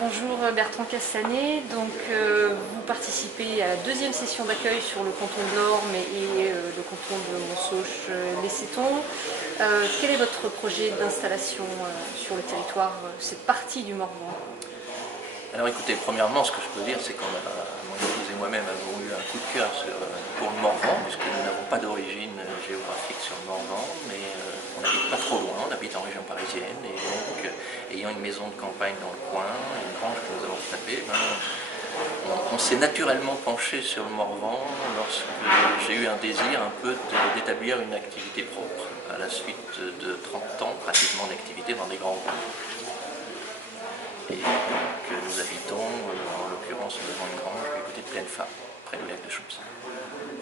Bonjour Bertrand Castanet, vous participez à la deuxième session d'accueil sur le canton de l'Orme et le canton de Montsoche-les-Sétons. Quel est votre projet d'installation sur le territoire, cette partie du Morvan? Alors écoutez, premièrement, ce que je peux dire, c'est mon épouse et moi-même avons eu un coup de cœur pour le Morvan, puisque nous n'avons pas d'origine géographique sur le Morvan, mais on n'habite pas trop loin, on habite en région parisienne, et donc, ayant une maison de campagne dans le coin, une grange que nous avons tapée, on s'est naturellement penché sur le Morvan lorsque j'ai eu un désir un peu d'établir une activité propre, à la suite de 30 ans pratiquement d'activité dans des grands groupes. Et donc nous habitons, en l'occurrence devant une grange du côté de Plaine-Femme, près du lac de Chaumes.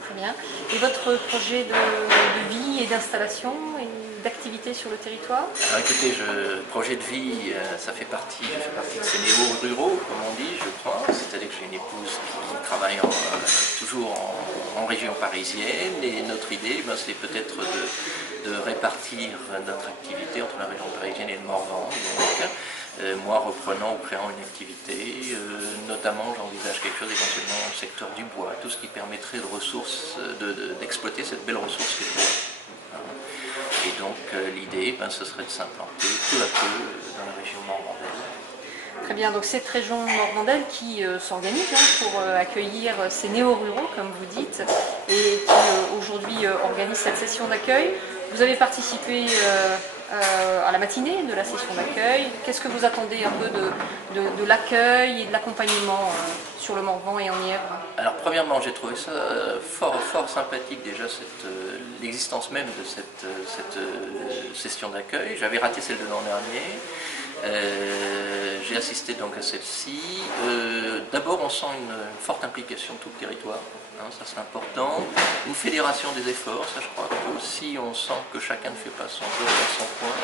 Très bien. Et votre projet de vie et d'installation et d'activité sur le territoire? Alors écoutez, projet de vie, je fais partie de ces néo-ruraux, comme on dit, je crois. C'est-à-dire que j'ai une épouse qui travaille toujours en région parisienne, et notre idée, c'est peut-être de répartir notre activité entre la région parisienne et le Morvan. Donc, moi reprenant ou créant une activité, notamment j'envisage quelque chose éventuellement dans le secteur du bois, tout ce qui permettrait d'exploiter cette belle ressource qu'est le bois. Et donc l'idée, ce serait de s'implanter peu à peu dans la région morvandaise. Très bien, donc cette région morvandaise qui s'organise pour accueillir ces néo-ruraux, comme vous dites, et qui aujourd'hui organise cette session d'accueil. Vous avez participé à la matinée de la session d'accueil. Qu'est-ce que vous attendez un peu de l'accueil et de l'accompagnement sur le Morvan et en Nièvre? Alors premièrement, j'ai trouvé ça fort sympathique déjà, l'existence même de cette session d'accueil. J'avais raté celle de l'an dernier. J'ai assisté donc à celle-ci. D'abord, on sent une forte implication de tout le territoire, ça c'est important. Une fédération des efforts, ça je crois que aussi on sent que chacun ne fait pas son job dans son coin.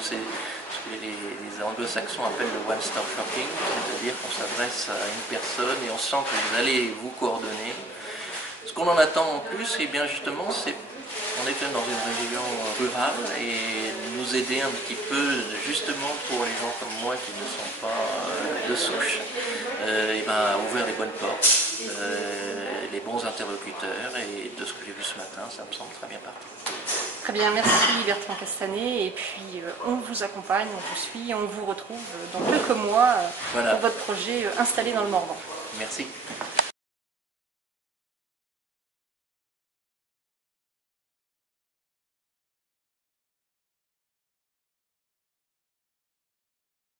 C'est ce que les anglo-saxons appellent le one-stop shopping, c'est-à-dire qu'on s'adresse à une personne et on sent que vous allez vous coordonner. Ce qu'on en attend en plus, et bien justement, c'est on est dans une région rurale et nous aider un petit peu, justement pour les gens comme moi qui ne sont pas de souche, à ouvrir les bonnes portes, les bons interlocuteurs, et de ce que j'ai vu ce matin, ça me semble très bien parti. Très bien, merci Bertrand Castanet, et puis on vous accompagne, on vous suit, on vous retrouve dans quelques mois pour votre projet installé dans le Morvan. Merci.